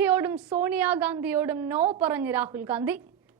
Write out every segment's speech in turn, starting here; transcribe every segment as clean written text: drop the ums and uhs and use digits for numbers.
പ്രിയങ്കയോടും സോണിയാഗാന്ധിയോടും no പറഞ്ഞ് രാഹുൽ ഗാന്ധി.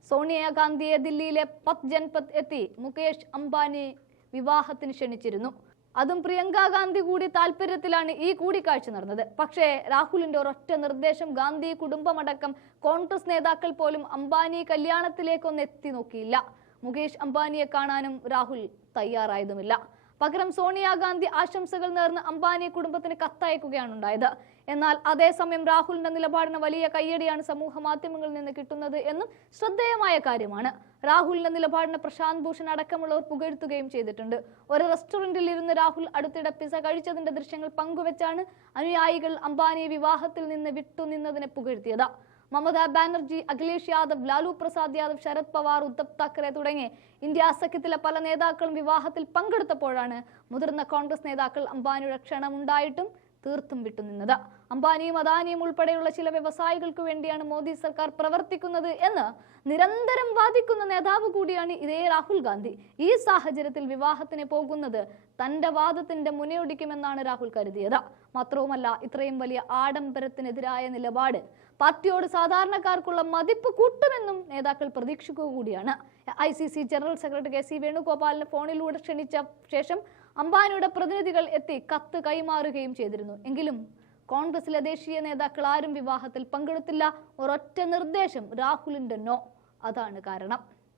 സോണിയാഗാന്ധിയെ ദില്ലിയിലെ പത്ത് ജൻപത് എത്തി മുകേഷ് അംബാനി വിവാഹത്തിന് ക്ഷണിച്ചിരുന്നു. അതും പ്രിയങ്ക ഗാന്ധി കൂടി താല്പര്യത്തിലാണ് ഈ കൂടിക്കാഴ്ച നടന്നത്. പക്ഷേ രാഹുലിന്റെ ഒരൊറ്റ നിർദ്ദേശം ഗാന്ധി കുടുംബമടക്കം കോൺഗ്രസ് നേതാക്കൾ പോലും അംബാനി കല്യാണത്തിലേക്കൊന്നും എത്തി നോക്കിയില്ല. മുകേഷ് അംബാനിയെ കാണാനും രാഹുൽ തയ്യാറായതുമില്ല. പകരം സോണിയാഗാന്ധി ആശംസകൾ നേർന്ന് അംബാനി കുടുംബത്തിന് കത്തയക്കുകയാണ് ഉണ്ടായത്. എന്നാൽ അതേസമയം രാഹുലിന്റെ നിലപാടിന് വലിയ കയ്യടിയാണ് സമൂഹ മാധ്യമങ്ങളിൽ നിന്ന് കിട്ടുന്നത് എന്നും ശ്രദ്ധേയമായ കാര്യമാണ്. രാഹുലിന്റെ നിലപാടിന് പ്രശാന്ത് ഭൂഷൺ അടക്കമുള്ളവർ പുകഴ്ത്തുകയും ചെയ്തിട്ടുണ്ട്. ഒരു റെസ്റ്റോറന്റിൽ ഇരുന്ന് രാഹുൽ അടുത്തിടെ പിസ കഴിച്ചതിന്റെ ദൃശ്യങ്ങൾ പങ്കുവെച്ചാണ് അനുയായികൾ അംബാനി വിവാഹത്തിൽ നിന്ന് വിട്ടുനിന്നതിനെ പുകഴ്ത്തിയത്. മമതാ ബാനർജി, അഖിലേഷ് യാദവ്, ലാലു പ്രസാദ് യാദവ്, ശരത് പവാർ, ഉദ്ധവ് താക്കറെ തുടങ്ങി ഇന്ത്യ സഖ്യത്തിലെ പല നേതാക്കളും വിവാഹത്തിൽ പങ്കെടുത്തപ്പോഴാണ് മുതിർന്ന കോൺഗ്രസ് നേതാക്കൾ അംബാനിയുടെ ക്ഷണമുണ്ടായിട്ടും തീർത്തും വിട്ടുനിന്നത്. അംബാനിയും അദാനിയും ഉൾപ്പെടെയുള്ള ചില വ്യവസായികൾക്ക് വേണ്ടിയാണ് മോദി സർക്കാർ പ്രവർത്തിക്കുന്നത് എന്ന് നിരന്തരം വാദിക്കുന്ന നേതാവ് കൂടിയാണ് ഇതേ രാഹുൽ ഗാന്ധി. ഈ സാഹചര്യത്തിൽ വിവാഹത്തിന് പോകുന്നത് തന്റെ വാദത്തിന്റെ മുനയൊടിക്കുമെന്നാണ് രാഹുൽ കരുതിയത്. മാത്രവുമല്ല, ഇത്രയും വലിയ ആഡംബരത്തിനെതിരായ നിലപാട് പാർട്ടിയോട് സാധാരണക്കാർക്കുള്ള മതിപ്പ് കൂട്ടുമെന്നും നേതാക്കൾ പ്രതീക്ഷിക്കുക കൂടിയാണ്. ICC ജനറൽ സെക്രട്ടറി KC വേണുഗോപാലിനെ ഫോണിലൂടെ ക്ഷണിച്ച ശേഷം അംബാനിയുടെ പ്രതിനിധികൾ എത്തി കത്ത് കൈമാറുകയും ചെയ്തിരുന്നു. എങ്കിലും കോൺഗ്രസിലെ ദേശീയ നേതാക്കൾ ആരും വിവാഹത്തിൽ പങ്കെടുത്തില്ല. ഒരൊറ്റ നിർദ്ദേശം, രാഹുലിന്റെ നോ. അതാണ് കാരണം.